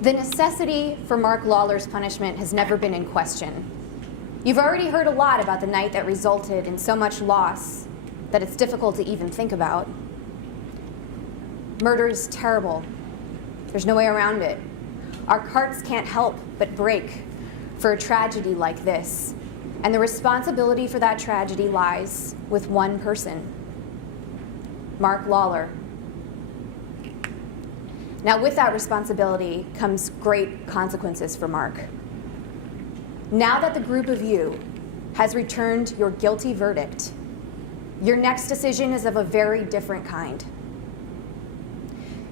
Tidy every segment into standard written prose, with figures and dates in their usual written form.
The necessity for Mark Lawler's punishment has never been in question. You've already heard a lot about the night that resulted in so much loss that it's difficult to even think about. Murder is terrible. There's no way around it. Our hearts can't help but break for a tragedy like this, and the responsibility for that tragedy lies with one person, Mark Lawler. Now, with that responsibility comes great consequences for Mark. Now that the group of you has returned your guilty verdict, your next decision is of a very different kind.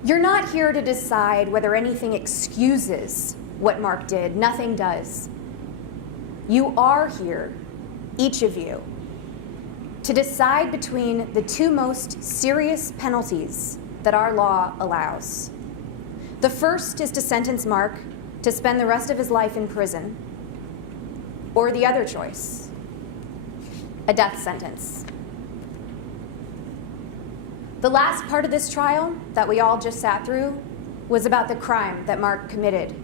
You're not here to decide whether anything excuses what Mark did. Nothing does. You are here, each of you, to decide between the two most serious penalties that our law allows. The first is to sentence Mark to spend the rest of his life in prison, or the other choice, a death sentence. The last part of this trial that we all just sat through was about the crime that Mark committed.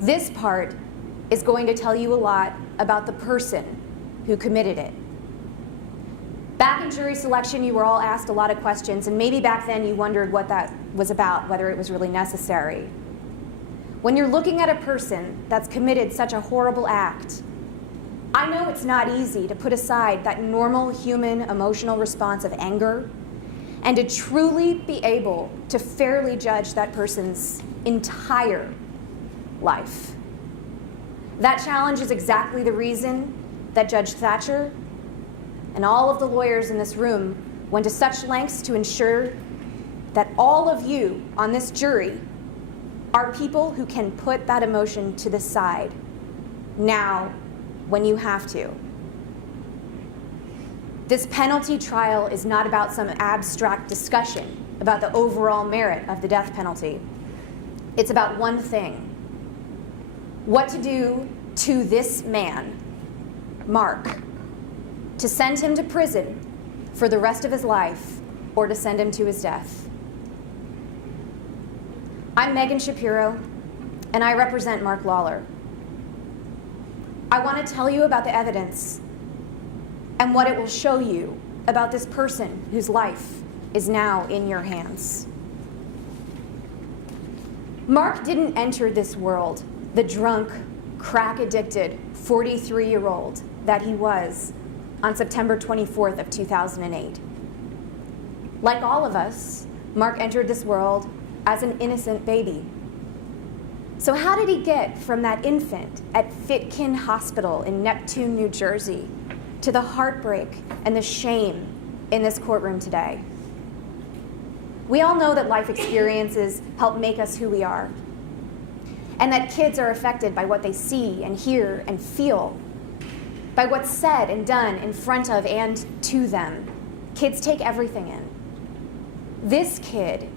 This part is going to tell you a lot about the person who committed it. Back in jury selection, you were all asked a lot of questions, and maybe back then you wondered what that was about, whether it was really necessary. When you're looking at a person that's committed such a horrible act, I know it's not easy to put aside that normal human emotional response of anger and to truly be able to fairly judge that person's entire life. That challenge is exactly the reason that Judge Thatcher and all of the lawyers in this room went to such lengths to ensure that all of you on this jury are people who can put that emotion to the side now when you have to. This penalty trial is not about some abstract discussion about the overall merit of the death penalty. It's about one thing: what to do to this man, Mark, to send him to prison for the rest of his life or to send him to his death. I'm Meghan Shapiro, and I represent Mark Lawler. I want to tell you about the evidence and what it will show you about this person whose life is now in your hands. Mark didn't enter this world the drunk, crack-addicted 43-year-old that he was on September 24th of 2008. Like all of us, Mark entered this world as an innocent baby. So how did he get from that infant at Fitkin Hospital in Neptune, New Jersey, to the heartbreak and the shame in this courtroom today? We all know that life experiences help make us who we are, and that kids are affected by what they see and hear and feel, by what's said and done in front of and to them. Kids take everything in. This kid,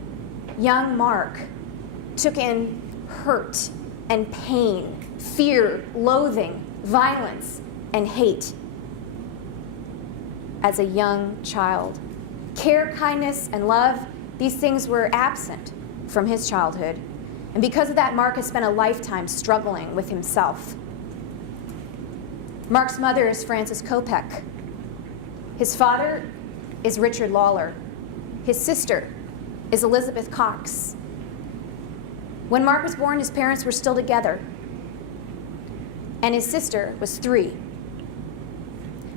young Mark, took in hurt and pain, fear, loathing, violence, and hate as a young child. Care, kindness, and love, these things were absent from his childhood. And because of that, Mark has spent a lifetime struggling with himself. Mark's mother is Frances Kopech. His father is Richard Lawler. His sister is Elizabeth Cox. When Mark was born, his parents were still together, and his sister was 3.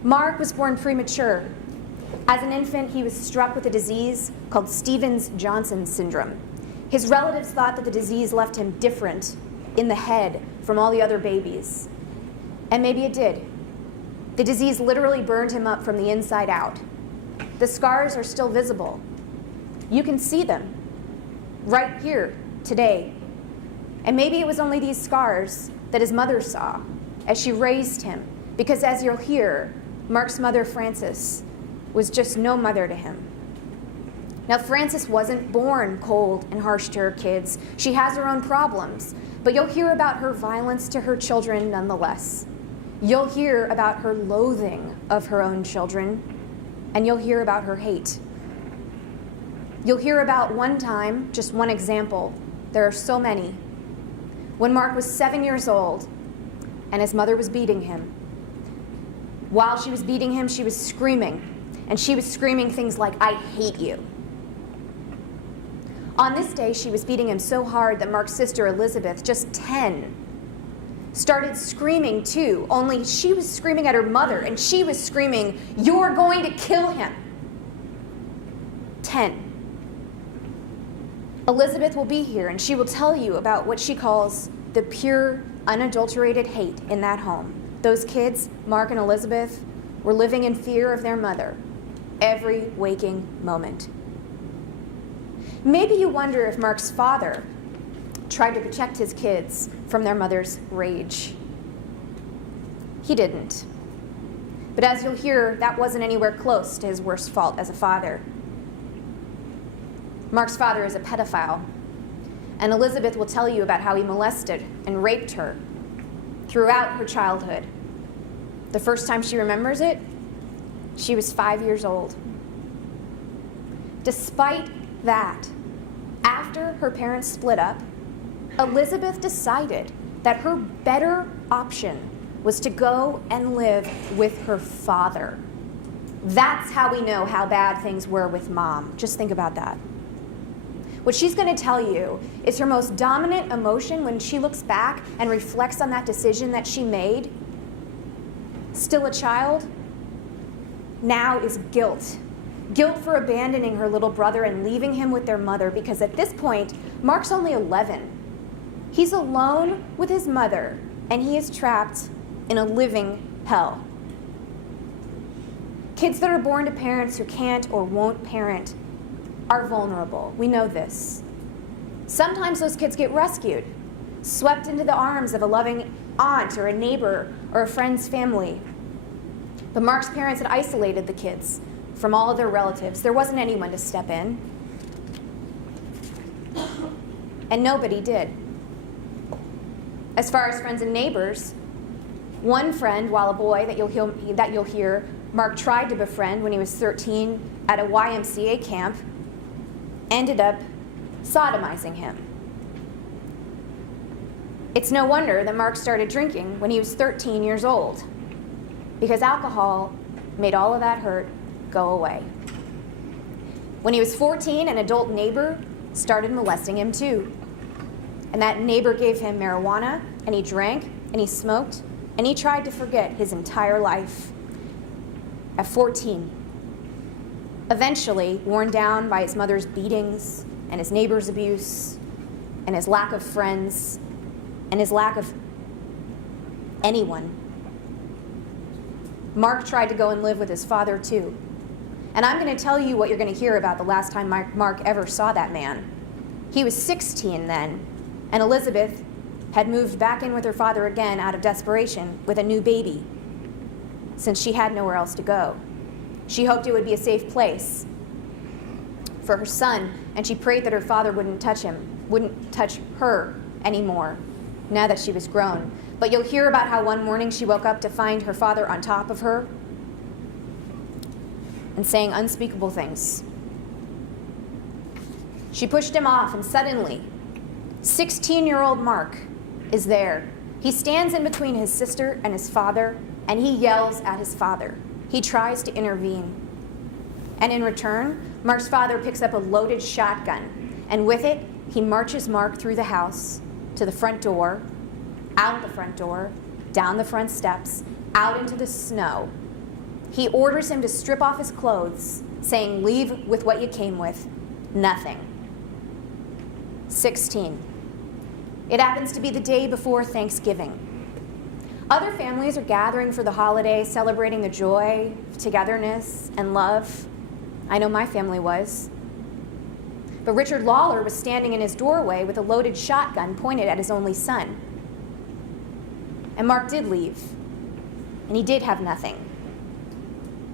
Mark was born premature. As an infant, he was struck with a disease called Stevens-Johnson syndrome. His relatives thought that the disease left him different in the head from all the other babies, and maybe it did. The disease literally burned him up from the inside out. The scars are still visible. You can see them right here today. And maybe it was only these scars that his mother saw as she raised him, because as you'll hear, Mark's mother, Frances, was just no mother to him. Now, Frances wasn't born cold and harsh to her kids. She has her own problems, but you'll hear about her violence to her children nonetheless. You'll hear about her loathing of her own children, and you'll hear about her hate. You'll hear about one time, just one example, There are so many. When Mark was 7 years old and his mother was beating him, while she was beating him, she was screaming. And she was screaming things like, "I hate you." On this day, she was beating him so hard that Mark's sister Elizabeth, just 10, started screaming too, only she was screaming at her mother, and she was screaming, "You're going to kill him." 10. Elizabeth will be here, and she will tell you about what she calls the pure, unadulterated hate in that home. Those kids, Mark and Elizabeth, were living in fear of their mother every waking moment. Maybe you wonder if Mark's father tried to protect his kids from their mother's rage. He didn't. But as you'll hear, that wasn't anywhere close to his worst fault as a father. Mark's father is a pedophile, and Elizabeth will tell you about how he molested and raped her throughout her childhood. The first time she remembers it, she was 5 years old. Despite that, after her parents split up, Elizabeth decided that her better option was to go and live with her father. That's how we know how bad things were with Mom. Just think about that. What she's going to tell you is her most dominant emotion when she looks back and reflects on that decision that she made, still a child, now is guilt. Guilt for abandoning her little brother and leaving him with their mother, because at this point, Mark's only 11. He's alone with his mother, and he is trapped in a living hell. Kids that are born to parents who can't or won't parent are vulnerable. We know this. Sometimes those kids get rescued, swept into the arms of a loving aunt or a neighbor or a friend's family. But Mark's parents had isolated the kids from all of their relatives. There wasn't anyone to step in. And nobody did. As far as friends and neighbors, one friend, while a boy that you'll hear Mark tried to befriend when he was 13 at a YMCA camp, ended up sodomizing him. It's no wonder that Mark started drinking when he was 13 years old, because alcohol made all of that hurt go away. When he was 14, an adult neighbor started molesting him too. And that neighbor gave him marijuana, and he drank, and he smoked, and he tried to forget his entire life. At 14, eventually, worn down by his mother's beatings and his neighbor's abuse and his lack of friends and his lack of anyone, Mark tried to go and live with his father too. And I'm going to tell you what you're going to hear about the last time Mark ever saw that man. He was 16 then, and Elizabeth had moved back in with her father again out of desperation with a new baby, since she had nowhere else to go. She hoped it would be a safe place for her son, and she prayed that her father wouldn't touch her anymore, now that she was grown. But you'll hear about how one morning she woke up to find her father on top of her and saying unspeakable things. She pushed him off, and suddenly, 16-year-old Mark is there. He stands in between his sister and his father, and he yells at his father. He tries to intervene. And in return, Mark's father picks up a loaded shotgun, and with it, he marches Mark through the house, to the front door, out the front door, down the front steps, out into the snow. He orders him to strip off his clothes, saying, "Leave with what you came with, nothing." 16. It happens to be the day before Thanksgiving. Other families are gathering for the holiday, celebrating the joy, togetherness, and love. I know my family was. But Richard Lawler was standing in his doorway with a loaded shotgun pointed at his only son. And Mark did leave, and he did have nothing.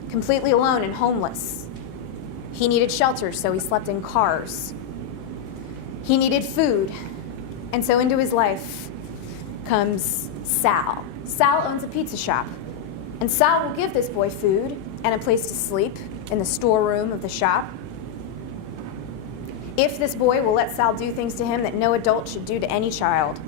Completely alone and homeless. He needed shelter, so he slept in cars. He needed food, and so into his life comes Sal. Sal owns a pizza shop, and Sal will give this boy food and a place to sleep in the storeroom of the shop. if this boy will let Sal do things to him that no adult should do to any child.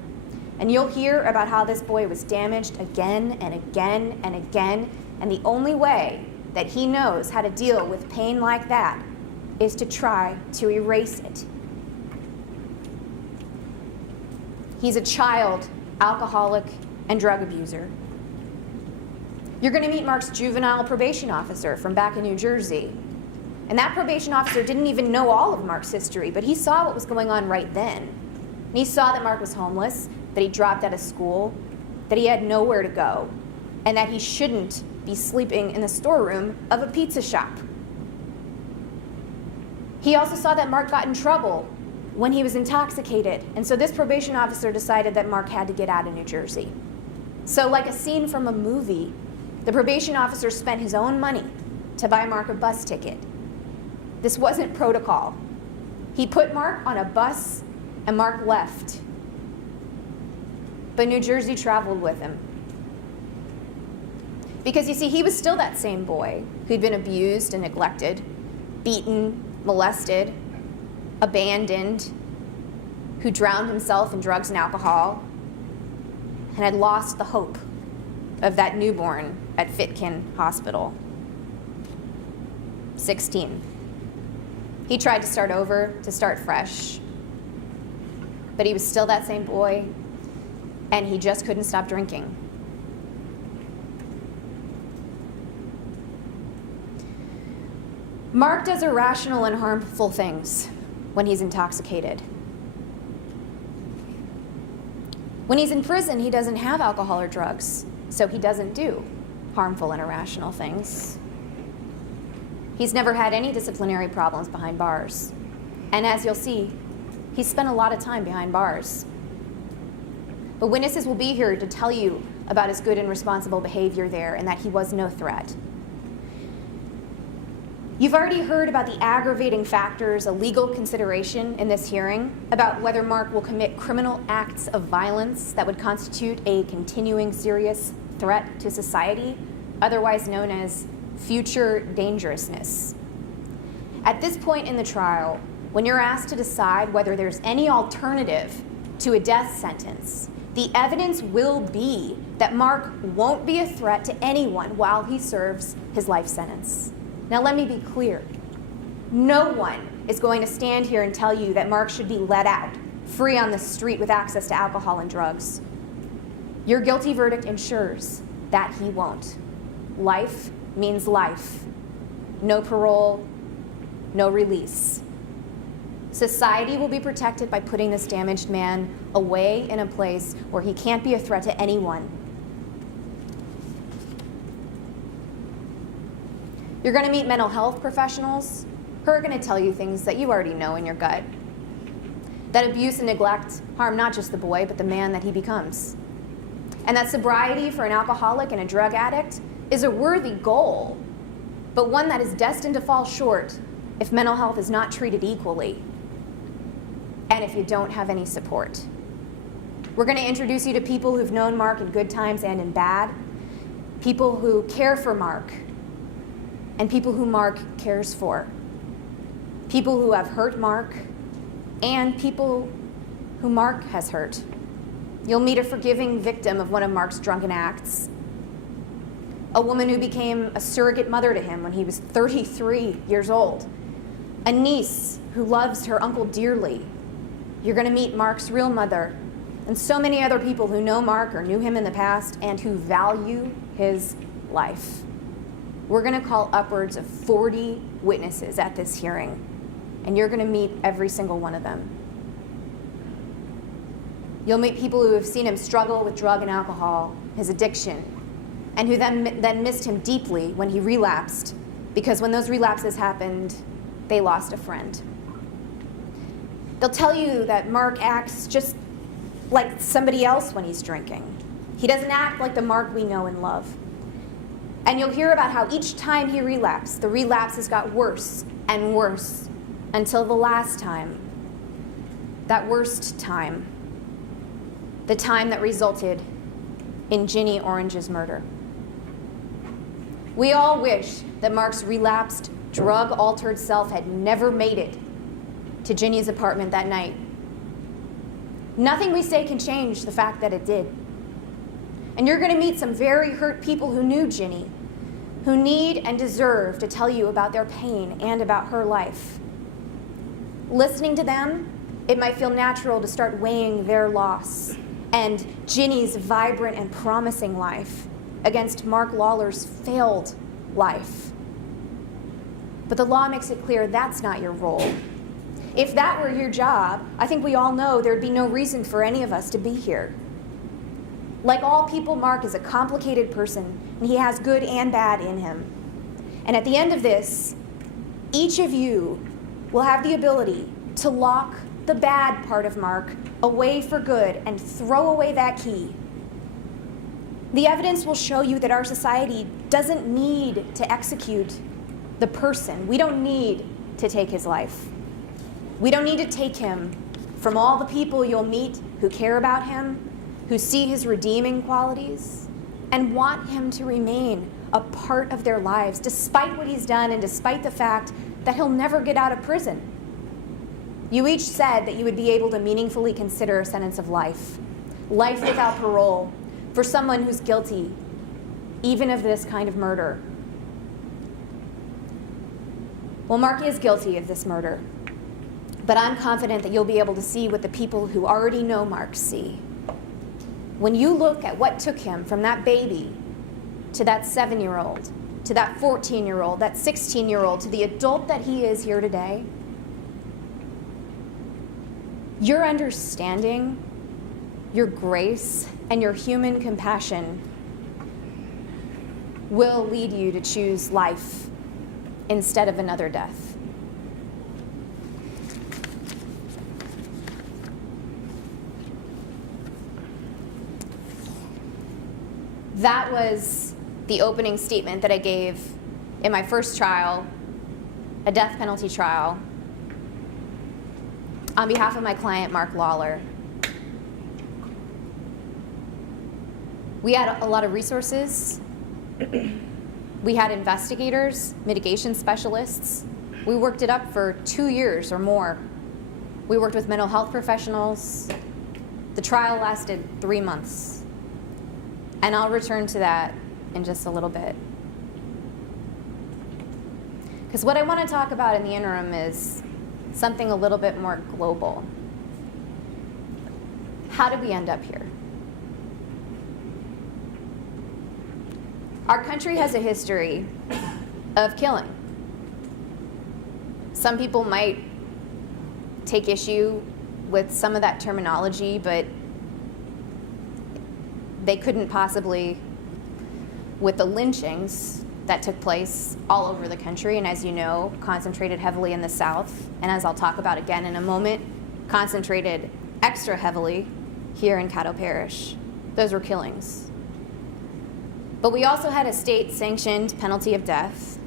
And you'll hear about how this boy was damaged again and again and again, and the only way that he knows how to deal with pain like that is to try to erase it. He's a child alcoholic and drug abuser. You're going to meet Mark's juvenile probation officer from back in New Jersey. And that probation officer didn't even know all of Mark's history, but he saw what was going on right then. And he saw that Mark was homeless, that he dropped out of school, that he had nowhere to go, and that he shouldn't be sleeping in the storeroom of a pizza shop. He also saw that Mark got in trouble when he was intoxicated, and so this probation officer decided that Mark had to get out of New Jersey. So like a scene from a movie, the probation officer spent his own money to buy Mark a bus ticket. This wasn't protocol. He put Mark on a bus and Mark left. But New Jersey traveled with him. Because you see, he was still that same boy who'd been abused and neglected, beaten, molested, abandoned, who drowned himself in drugs and alcohol, and had lost the hope of that newborn at Fitkin Hospital. 16. He tried to start over, to start fresh, but he was still that same boy, and he just couldn't stop drinking. Mark does irrational and harmful things when he's intoxicated. When he's in prison, he doesn't have alcohol or drugs, so he doesn't do harmful and irrational things. He's never had any disciplinary problems behind bars. And as you'll see, he's spent a lot of time behind bars. But witnesses will be here to tell you about his good and responsible behavior there and that he was no threat. You've already heard about the aggravating factors, a legal consideration in this hearing about whether Mark will commit criminal acts of violence that would constitute a continuing serious threat to society, otherwise known as future dangerousness. At this point in the trial, when you're asked to decide whether there's any alternative to a death sentence, the evidence will be that Mark won't be a threat to anyone while he serves his life sentence. Now let me be clear. No one is going to stand here and tell you that Mark should be let out, free on the street with access to alcohol and drugs. Your guilty verdict ensures that he won't. Life means life. No parole, no release. Society will be protected by putting this damaged man away in a place where he can't be a threat to anyone. You're going to meet mental health professionals who are going to tell you things that you already know in your gut. That abuse and neglect harm not just the boy, but the man that he becomes. And that sobriety for an alcoholic and a drug addict is a worthy goal, but one that is destined to fall short if mental health is not treated equally and if you don't have any support. We're going to introduce you to people who've known Mark in good times and in bad, people who care for Mark, and people who Mark cares for, people who have hurt Mark, and people who Mark has hurt. You'll meet a forgiving victim of one of Mark's drunken acts, a woman who became a surrogate mother to him when he was 33 years old, a niece who loves her uncle dearly. You're going to meet Mark's real mother, and so many other people who know Mark or knew him in the past and who value his life. We're going to call upwards of 40 witnesses at this hearing, and you're going to meet every single one of them. You'll meet people who have seen him struggle with drug and alcohol, his addiction, and who then missed him deeply when he relapsed, because when those relapses happened, they lost a friend. They'll tell you that Mark acts just like somebody else when he's drinking. He doesn't act like the Mark we know and love. And you'll hear about how each time he relapsed, the relapses got worse and worse until the last time, that worst time, the time that resulted in Ginny Orange's murder. We all wish that Mark's relapsed, drug-altered self had never made it to Ginny's apartment that night. Nothing we say can change the fact that it did. And you're going to meet some very hurt people who knew Ginny, who need and deserve to tell you about their pain and about her life. Listening to them, it might feel natural to start weighing their loss and Ginny's vibrant and promising life against Mark Lawler's failed life. But the law makes it clear that's not your role. If that were your job, I think we all know there'd be no reason for any of us to be here. Like all people, Mark is a complicated person, and he has good and bad in him. And at the end of this, each of you will have the ability to lock the bad part of Mark away for good and throw away that key. The evidence will show you that our society doesn't need to execute the person. We don't need to take his life. We don't need to take him from all the people you'll meet who care about him, who see his redeeming qualities, and want him to remain a part of their lives, despite what he's done and despite the fact that he'll never get out of prison. You each said that you would be able to meaningfully consider a sentence of life without parole, for someone who's guilty, even of this kind of murder. Well, Mark is guilty of this murder, but I'm confident that you'll be able to see what the people who already know Mark see. When you look at what took him from that baby to that 7-year-old, to that 14-year-old, that 16-year-old, to the adult that he is here today, your understanding, your grace, and your human compassion will lead you to choose life instead of another death. That was the opening statement that I gave in my first trial, a death penalty trial, on behalf of my client, Mark Lawler. We had a lot of resources. We had investigators, mitigation specialists. We worked it up for 2 years or more. We worked with mental health professionals. The trial lasted 3 months. And I'll return to that in just a little bit. Because what I want to talk about in the interim is something a little bit more global. How did we end up here? Our country has a history of killing. Some people might take issue with some of that terminology, but they couldn't possibly with the lynchings that took place all over the country, and as you know, concentrated heavily in the South, and as I'll talk about again in a moment, concentrated extra heavily here in Caddo Parish. Those were killings. But we also had a state-sanctioned penalty of death,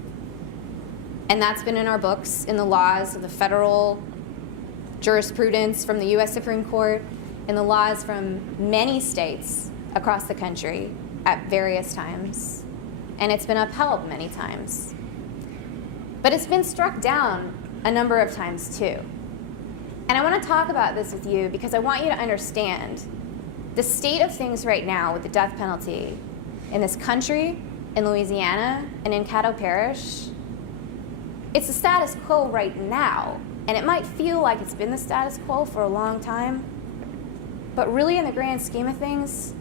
and that's been in our books, in the laws of the federal jurisprudence from the U.S. Supreme Court, in the laws from many states across the country at various times, and it's been upheld many times. But it's been struck down a number of times too. And I want to talk about this with you because I want you to understand the state of things right now with the death penalty in this country, in Louisiana, and in Caddo Parish. It's the status quo right now, and it might feel like it's been the status quo for a long time, but really in the grand scheme of things,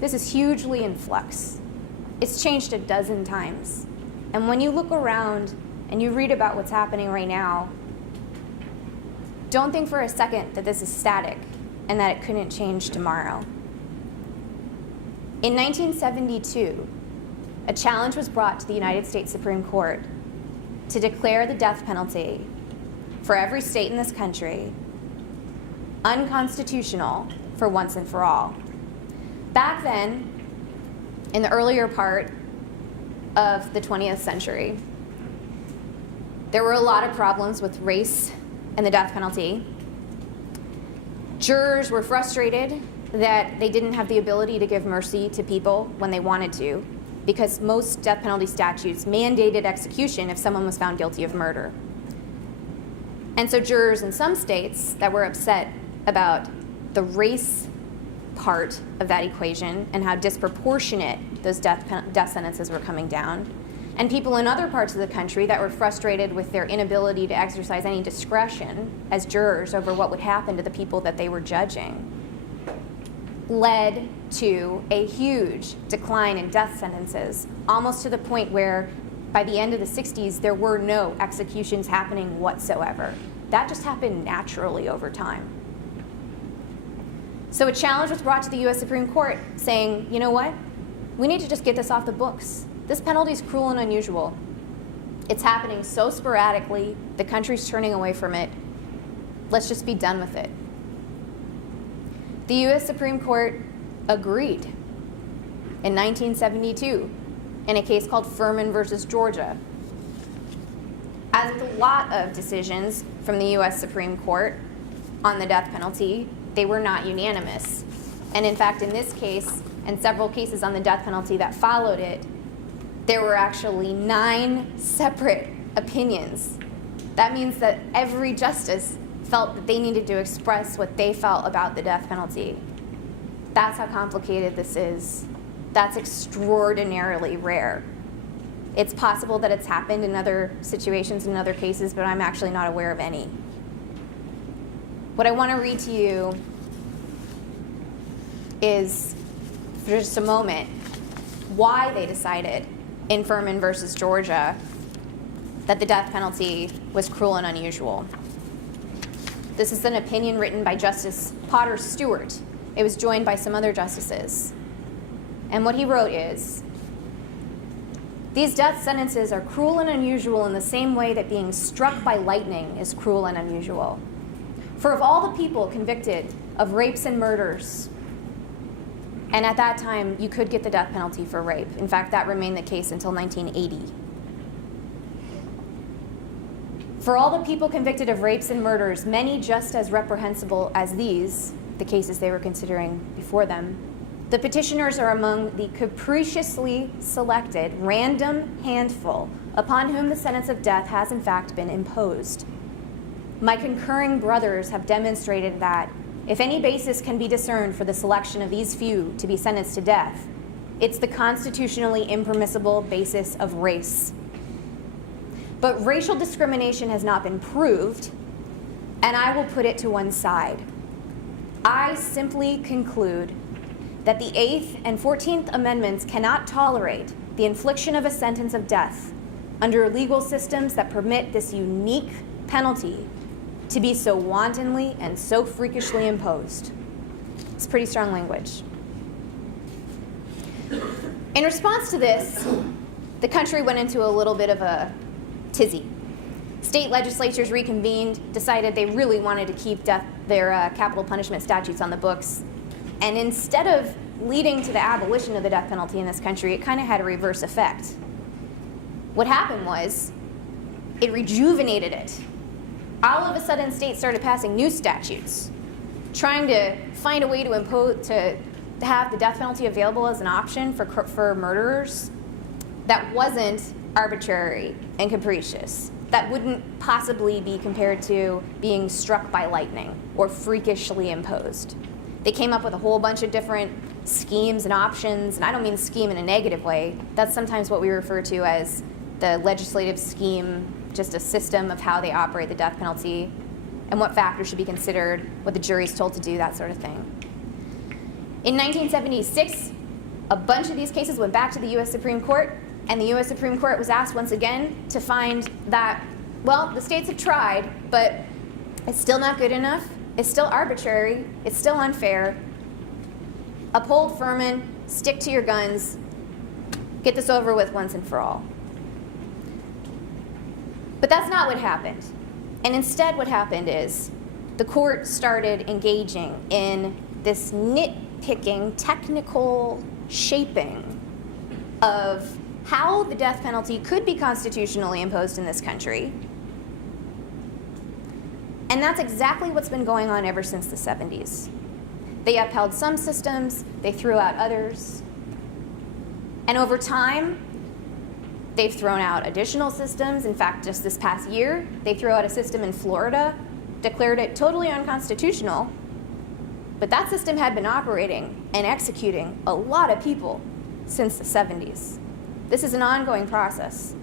this is hugely in flux. It's changed a dozen times. And when you look around and you read about what's happening right now, don't think for a second that this is static and that it couldn't change tomorrow. In 1972, a challenge was brought to the United States Supreme Court to declare the death penalty for every state in this country unconstitutional for once and for all. Back then, in the earlier part of the 20th century, there were a lot of problems with race and the death penalty. Jurors were frustrated that they didn't have the ability to give mercy to people when they wanted to, because most death penalty statutes mandated execution if someone was found guilty of murder. And so jurors in some states that were upset about the race part of that equation and how disproportionate those death sentences were coming down, and people in other parts of the country that were frustrated with their inability to exercise any discretion as jurors over what would happen to the people that they were judging, led to a huge decline in death sentences, almost to the point where by the end of the 60s, there were no executions happening whatsoever. That just happened naturally over time. So a challenge was brought to the US Supreme Court saying, you know what? We need to just get this off the books. This penalty is cruel and unusual. It's happening so sporadically, the country's turning away from it. Let's just be done with it. The US Supreme Court agreed in 1972 in a case called Furman versus Georgia. As with a lot of decisions from the US Supreme Court on the death penalty, they were not unanimous. And in fact, in this case, and several cases on the death penalty that followed it, there were actually 9 separate opinions. That means that every justice felt that they needed to express what they felt about the death penalty. That's how complicated this is. That's extraordinarily rare. It's possible that it's happened in other situations, in other cases, but I'm actually not aware of any. What I want to read to you is, for just a moment, why they decided in Furman versus Georgia that the death penalty was cruel and unusual. This is an opinion written by Justice Potter Stewart. It was joined by some other justices. And what he wrote is, these death sentences are cruel and unusual in the same way that being struck by lightning is cruel and unusual. For of all the people convicted of rapes and murders, and at that time, you could get the death penalty for rape. In fact, that remained the case until 1980. For all the people convicted of rapes and murders, many just as reprehensible as these, the cases they were considering before them, the petitioners are among the capriciously selected, random handful upon whom the sentence of death has in fact been imposed. My concurring brothers have demonstrated that if any basis can be discerned for the selection of these few to be sentenced to death, it's the constitutionally impermissible basis of race. But racial discrimination has not been proved, and I will put it to one side. I simply conclude that the 8th and 14th Amendments cannot tolerate the infliction of a sentence of death under legal systems that permit this unique penalty to be so wantonly and so freakishly imposed. It's pretty strong language. In response to this, the country went into a little bit of a tizzy. State legislatures reconvened, decided they really wanted to keep their capital punishment statutes on the books, and instead of leading to the abolition of the death penalty in this country, it kind of had a reverse effect. What happened was, it rejuvenated it. All of a sudden, states started passing new statutes, trying to find a way to impose, to have the death penalty available as an option for murderers that wasn't arbitrary and capricious, that wouldn't possibly be compared to being struck by lightning or freakishly imposed. They came up with a whole bunch of different schemes and options, and I don't mean scheme in a negative way. That's sometimes what we refer to as the legislative scheme, just a system of how they operate the death penalty and what factors should be considered, what the jury's told to do, that sort of thing. In 1976, a bunch of these cases went back to the US Supreme Court, and the US Supreme Court was asked once again to find that, well, the states have tried, but it's still not good enough, it's still arbitrary, it's still unfair. Uphold Furman, stick to your guns, get this over with once and for all. But that's not what happened. And instead what happened is the court started engaging in this nitpicking, technical shaping of how the death penalty could be constitutionally imposed in this country. And that's exactly what's been going on ever since the 70s. They upheld some systems, they threw out others. And over time, They've thrown out additional systems. In fact, just this past year, they threw out a system in Florida, declared it totally unconstitutional, but that system had been operating and executing a lot of people since the 70s. This is an ongoing process,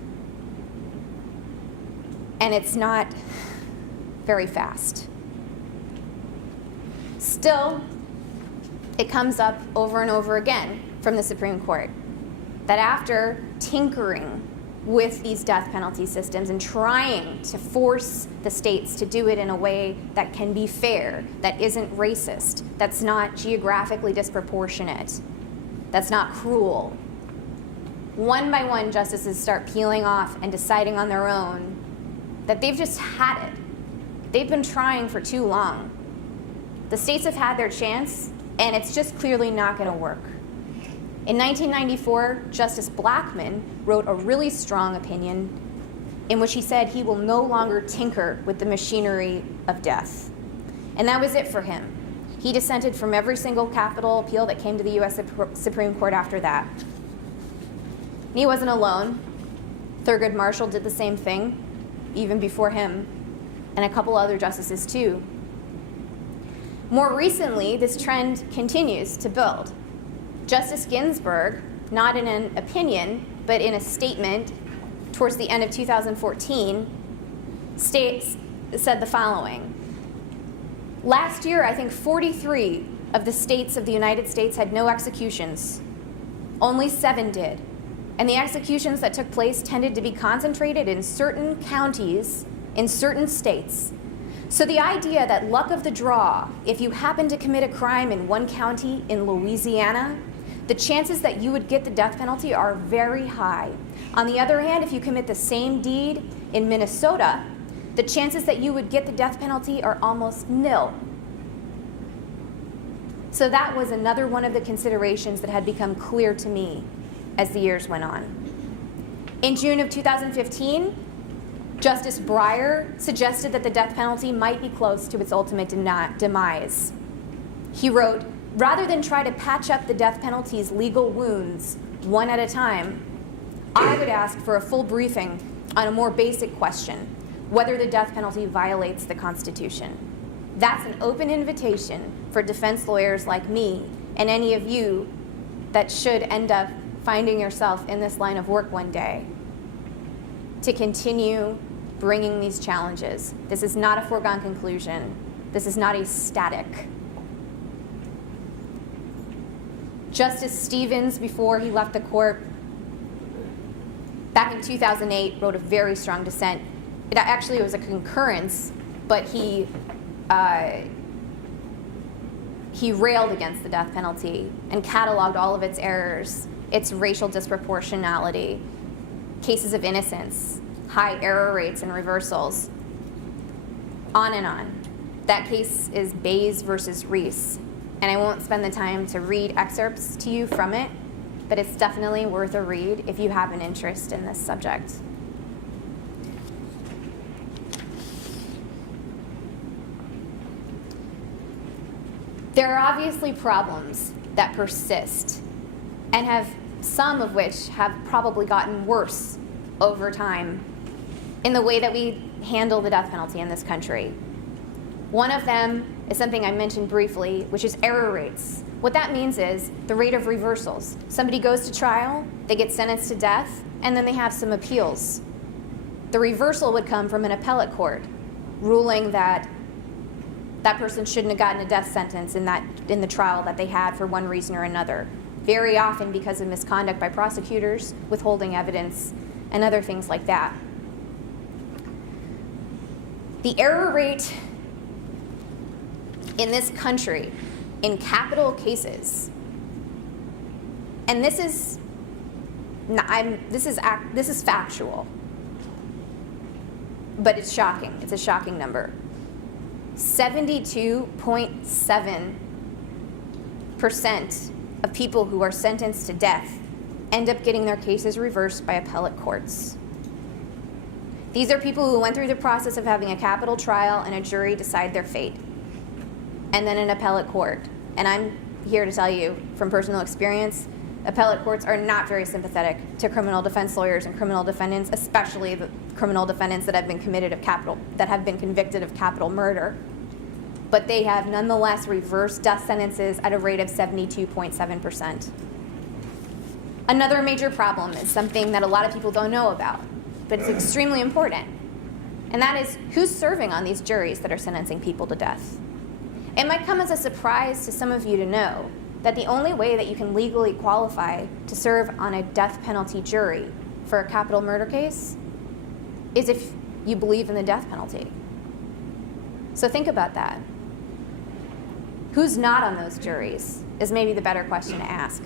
and it's not very fast. Still, it comes up over and over again from the Supreme Court that after tinkering with these death penalty systems and trying to force the states to do it in a way that can be fair, that isn't racist, that's not geographically disproportionate, that's not cruel, one by one, justices start peeling off and deciding on their own that they've just had it. They've been trying for too long. The states have had their chance, and it's just clearly not going to work. In 1994, Justice Blackmun wrote a really strong opinion in which he said he will no longer tinker with the machinery of death. And that was it for him. He dissented from every single capital appeal that came to the US Supreme Court after that. And he wasn't alone. Thurgood Marshall did the same thing, even before him, and a couple other justices too. More recently, this trend continues to build. Justice Ginsburg, not in an opinion, but in a statement towards the end of 2014, said the following. Last year, I think 43 of the states of the United States had no executions. Only 7 did. And the executions that took place tended to be concentrated in certain counties, in certain states. So the idea that luck of the draw, if you happen to commit a crime in one county in Louisiana, the chances that you would get the death penalty are very high. On the other hand, if you commit the same deed in Minnesota, the chances that you would get the death penalty are almost nil. So that was another one of the considerations that had become clear to me as the years went on. In June of 2015, Justice Breyer suggested that the death penalty might be close to its ultimate demise. He wrote, "Rather than try to patch up the death penalty's legal wounds one at a time, I would ask for a full briefing on a more basic question, whether the death penalty violates the Constitution." That's an open invitation for defense lawyers like me and any of you that should end up finding yourself in this line of work one day to continue bringing these challenges. This is not a foregone conclusion. This is not a static. Justice Stevens, before he left the court, back in 2008, wrote a very strong dissent. It was a concurrence, but he railed against the death penalty and cataloged all of its errors, its racial disproportionality, cases of innocence, high error rates and reversals, on and on. That case is Bays versus Reese, and I won't spend the time to read excerpts to you from it, but it's definitely worth a read if you have an interest in this subject. There are obviously problems that persist, and some of which have probably gotten worse over time in the way that we handle the death penalty in this country. One of them is something I mentioned briefly, which is error rates. What that means is the rate of reversals. Somebody goes to trial, they get sentenced to death, and then they have some appeals. The reversal would come from an appellate court ruling that that person shouldn't have gotten a death sentence in the trial that they had for one reason or another, very often because of misconduct by prosecutors, withholding evidence, and other things like that. The error rate in this country in capital cases, and this is factual, but it's shocking. It's a shocking number. 72.7% of people who are sentenced to death end up getting their cases reversed by appellate courts. These are people who went through the process of having a capital trial and a jury decide their fate, and then an appellate court. And I'm here to tell you from personal experience, appellate courts are not very sympathetic to criminal defense lawyers and criminal defendants, especially the criminal defendants that have been convicted of capital murder. But they have nonetheless reversed death sentences at a rate of 72.7%. Another major problem is something that a lot of people don't know about, but it's extremely important. And that is who's serving on these juries that are sentencing people to death. It might come as a surprise to some of you to know that the only way that you can legally qualify to serve on a death penalty jury for a capital murder case is if you believe in the death penalty. So think about that. Who's not on those juries is maybe the better question to ask.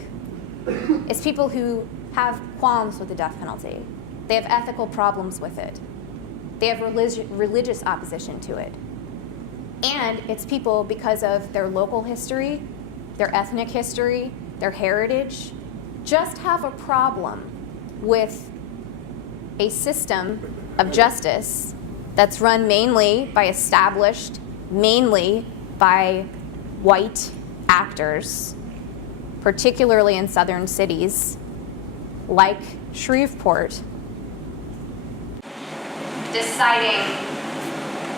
It's people who have qualms with the death penalty. They have ethical problems with it. They have religious opposition to it. And it's people because of their local history, their ethnic history, their heritage, just have a problem with a system of justice that's run mainly by established, mainly by white actors, particularly in southern cities like Shreveport. Deciding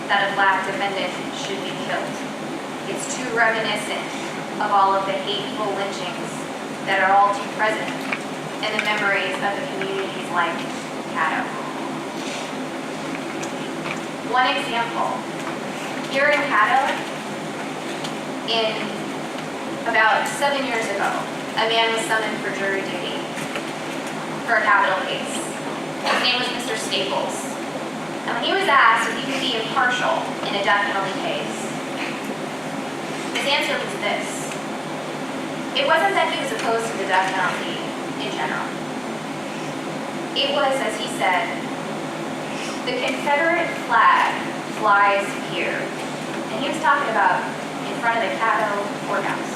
that a black defendant should be killed. It's too reminiscent of all of the hateful lynchings that are all too present in the memories of the communities like Caddo. One example, here in Caddo, about 7 years ago, a man was summoned for jury duty for a capital case. His name was Mr. Staples. And when he was asked if he could be impartial in a death penalty case, his answer was this. It wasn't that he was opposed to the death penalty in general. It was, as he said, the Confederate flag flies here. And he was talking about in front of the Caddo courthouse.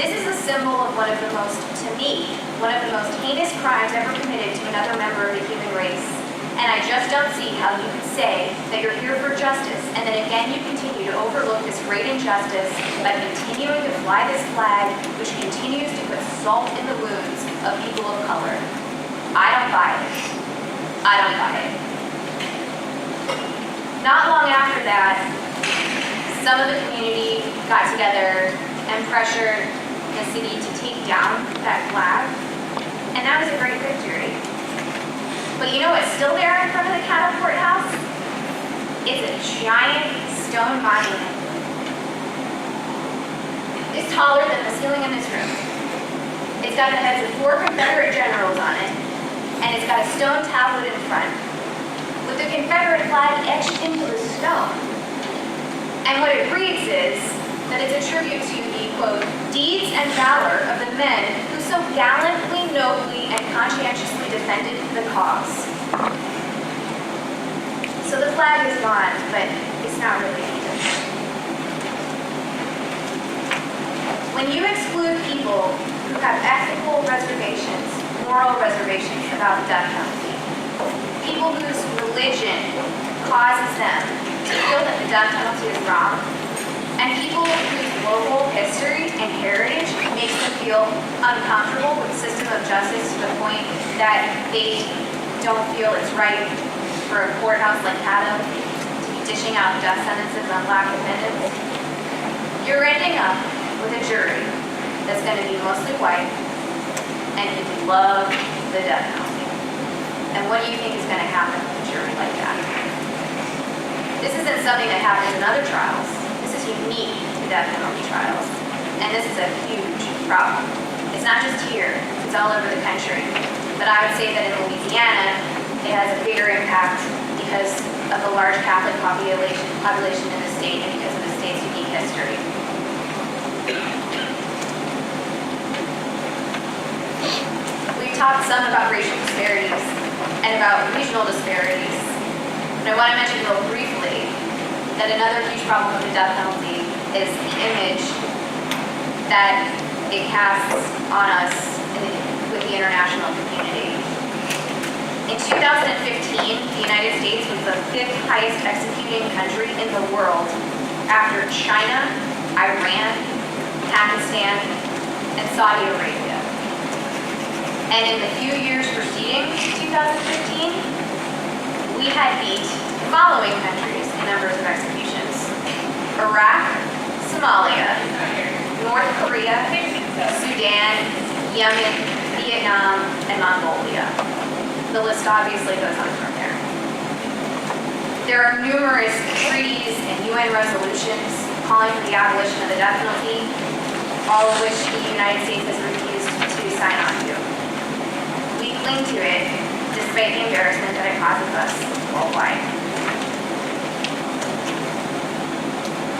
This is a symbol of one of the most, to me, one of the most heinous crimes ever committed to another member of the human race. And I just don't see how you could say that you're here for justice, and then again you continue to overlook this great injustice by continuing to fly this flag, which continues to put salt in the wounds of people of color. I don't buy it. I don't buy it. Not long after that, some of the community got together and pressured the city to take down that flag, and that was a great victory. But you know what's still there in front of the Caddo courthouse? It's a giant stone monument. It's taller than the ceiling in this room. It's got the heads of 4 Confederate generals on it, and it's got a stone tablet in front with the Confederate flag etched into the stone. And what it reads is that it's a tribute to the, quote, deeds and valor of the men who so gallantly, nobly, and conscientiously defended the cause. So the flag is gone, but it's not really needed. When you exclude people who have ethical reservations, moral reservations about the death penalty, people whose religion causes them to feel that the death penalty is wrong, and people whose local history and heritage makes them feel uncomfortable with the system of justice to the point that they don't feel it's right for a courthouse like Caddo to be dishing out death sentences on black defendants, you're ending up with a jury that's going to be mostly white and who love the death penalty. And what do you think is going to happen with a jury like that? This isn't something that happens in other trials. This is unique to death penalty trials. And this is a huge problem. It's not just here, it's all over the country. But I would say that in Louisiana, it has a bigger impact because of the large Catholic population in the state and because of the state's unique history. We've talked some about racial disparities and about regional disparities. And I want to mention real briefly that another huge problem with the death penalty is the image that it casts on us with the international community. In 2015, the United States was the 5th highest executing country in the world after China, Iran, Pakistan, and Saudi Arabia. And in the few years preceding 2015, we had beat the following countries in numbers of executions: Iraq, Somalia, North Korea, Sudan, Yemen, Vietnam, and Mongolia. The list obviously goes on from there. There are numerous treaties and UN resolutions calling for the abolition of the death penalty, all of which the United States has refused to sign on to. We cling to it despite the embarrassment that it causes us worldwide.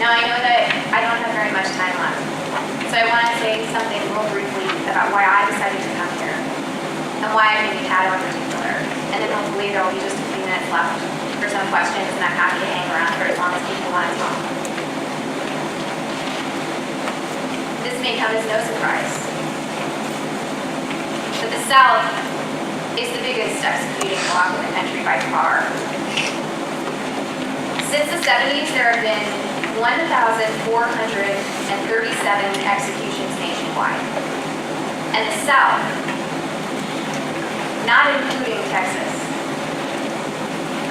Now, I know that I don't have very much time left, so I want to say something real briefly about why I decided to come here and why I made Caddo in particular. And then hopefully there will be just a few minutes left for some questions, and I'm happy to hang around for as long as people want to talk. This may come as no surprise, but the South is the biggest executing bloc in the country by far. Since the 70s, there have been 1,437 executions nationwide. And the South, not including Texas,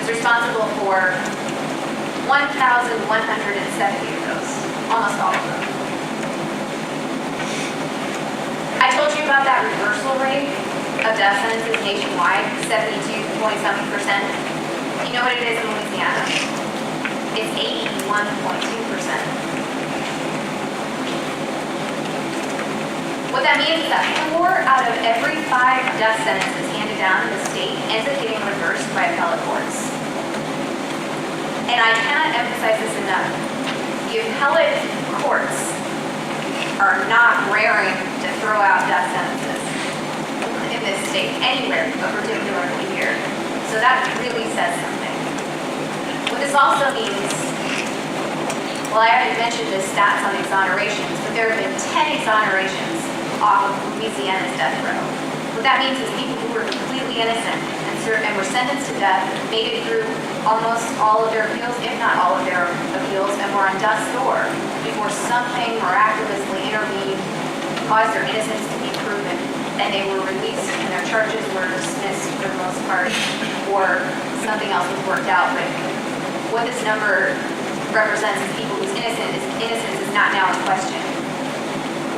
was responsible for 1,170 of those, almost all of them. I told you about that reversal rate of death sentences nationwide, 72-point-something%. You know what it is in Louisiana? It's 81.2%. What that means is that 4 out of every 5 death sentences handed down in the state ends up getting reversed by appellate courts. And I cannot emphasize this enough. The appellate courts are not raring to throw out death sentences in this state, anywhere, but particularly here. So that really says something. What this also means, well, I already mentioned the stats on exonerations, but there have been 10 exonerations off of Louisiana's death row. What that means is people who were completely innocent and were sentenced to death made it through almost all of their appeals, if not all of their appeals, and were on death's door before something miraculously intervened, caused their innocence to be proven, and they were released and their charges were dismissed for the most part, or something else was worked out. But what this number represents is people whose innocence is not now in question.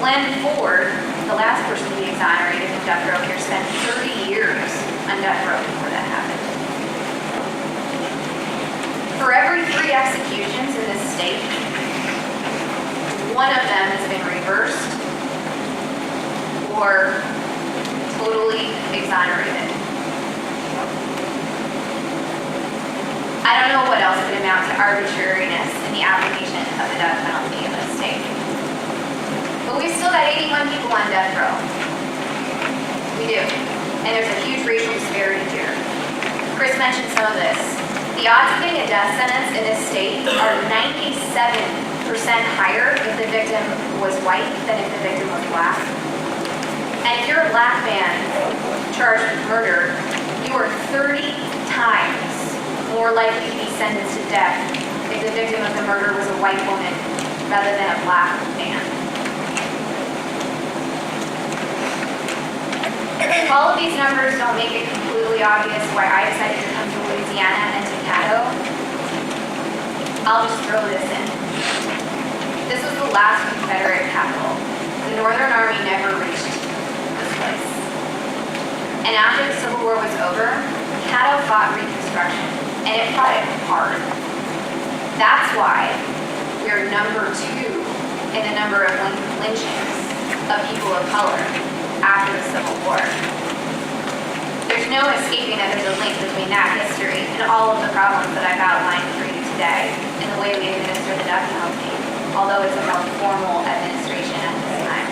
Glenn Ford, the last person to be exonerated from death row here, spent 30 years on death row before that happened. For every 3 executions in this state, 1 of them has been reversed or totally exonerated. I don't know what else could amount to arbitrariness in the application of the death penalty in this state. But we've still got 81 people on death row. We do. And there's a huge racial disparity here. Chris mentioned some of this. The odds of getting a death sentence in this state are 97% higher if the victim was white than if the victim was black. And if you're a black man charged with murder, you are 30 times more likely to be sentenced to death if the victim of the murder was a white woman rather than a black man. All of these numbers don't make it completely obvious why I decided to come to Louisiana and to Caddo. I'll just throw this in. This was the last Confederate capital. The Northern Army never reached this place. And after the Civil War was over, Caddo fought Reconstruction, and it fought it hard. That's why we're number 2 in the number of lynchings of people of color after the Civil War. There's no escaping that there's a link between that history and all of the problems that I've outlined for you today in the way we administer the death penalty, although it's a more formal administration at this time.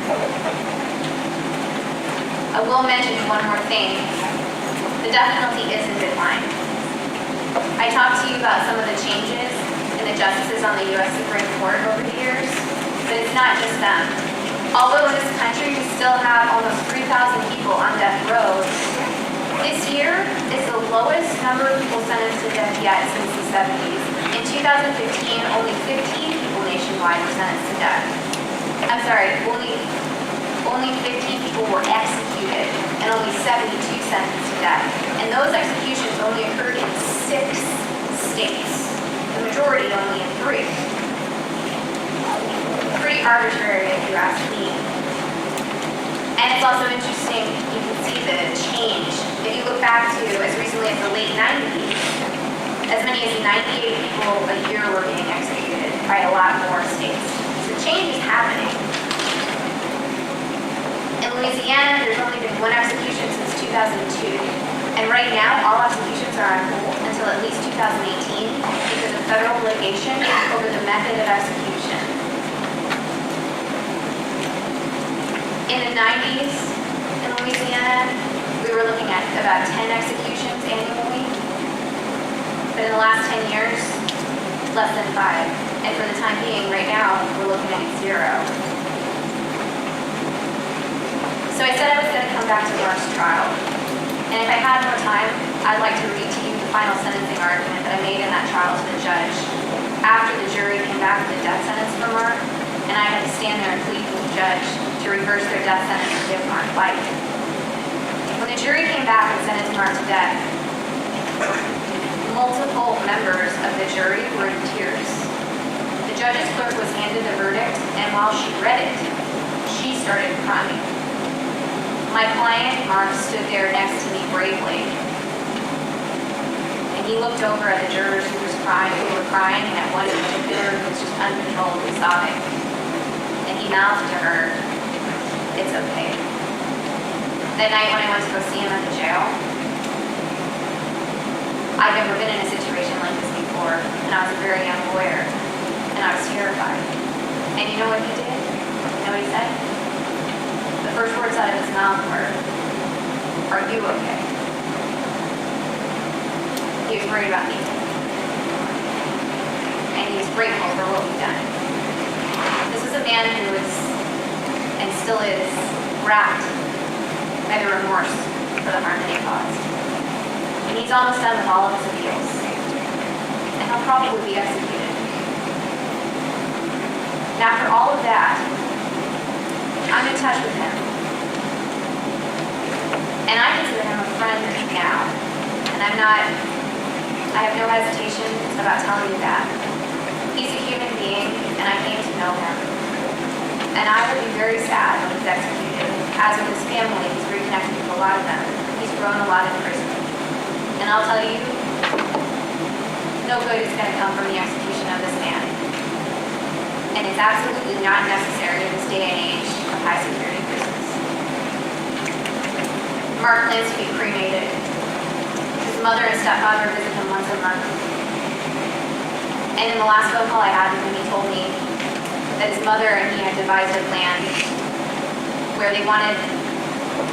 I will mention one more thing. The death penalty is in decline. I talked to you about some of the changes in the justices on the U.S. Supreme Court over the years, but it's not just them. Although in this country we still have almost 3,000 people on death row, this year is the lowest number of people sentenced to death yet since the 70s. In 2015, only 15 people nationwide were sentenced to death. I'm sorry, only 15 people were executed and only 72 sentenced to death. And those executions only occurred in 6 states, the majority only in 3. Pretty arbitrary if you ask me. And it's also interesting, you can see the change. If you look back to as recently as the late 90s, as many as 98 people a year were being executed by a lot more states. So change is happening. In Louisiana, there's only been 1 execution since 2002. And right now, all executions are on hold until at least 2018 because of federal litigation over the method of execution. In the 90s, in Louisiana, we were looking at about 10 executions annually. But in the last 10 years, less than 5. And for the time being, right now, we're looking at 0. So I said I was going to come back to Mark's trial. And if I had more time, I'd like to read to you the final sentencing argument that I made in that trial to the judge after the jury came back with a death sentence for Mark, and I had to stand there and plead with the judge to reverse their death sentence and give Mark life. When the jury came back and sentenced Mark to death, multiple members of the jury were in tears. The judge's clerk was handed the verdict, and while she read it, she started crying. My client, Mark, stood there next to me bravely. And he looked over at the jurors who were crying, and at one in particular who was just uncontrollably sobbing. And he mouthed to her, "It's okay." That night when I went to go see him at the jail, I've never been in a situation like this before, and I was a very young lawyer, and I was terrified. And you know what he did? You know what he said? The first words out of his mouth were, "Are you okay?" He was worried about me. And he was grateful for what we've done. This is a man who is, and still is, wrapped by the remorse for the harm that he caused. And he's almost done with all of his appeals. And he'll probably be executed. And after all of that, I'm in touch with him. And I consider him a friend now. And I have no hesitation about telling you that. He's a human being, and I came to know him. And I would be very sad when he's executed. As with his family, he's reconnected with a lot of them. He's grown a lot in prison. And I'll tell you, no good is going to come from the execution of this man. And it's absolutely not necessary in this day and age of high security prisons. Mark plans to be cremated. His mother and stepfather visit him once a month. And in the last phone call I had with him, he told me that his mother and he had devised a plan where they wanted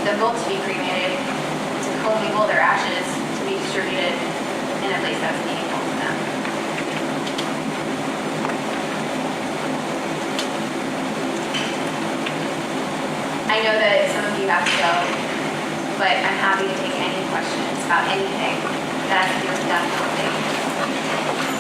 them both to be cremated, to commingle their ashes to be distributed in a place that was meaningful to them. I know that some of you have to go, but I'm happy to take any questions about anything that has to do with death penalty.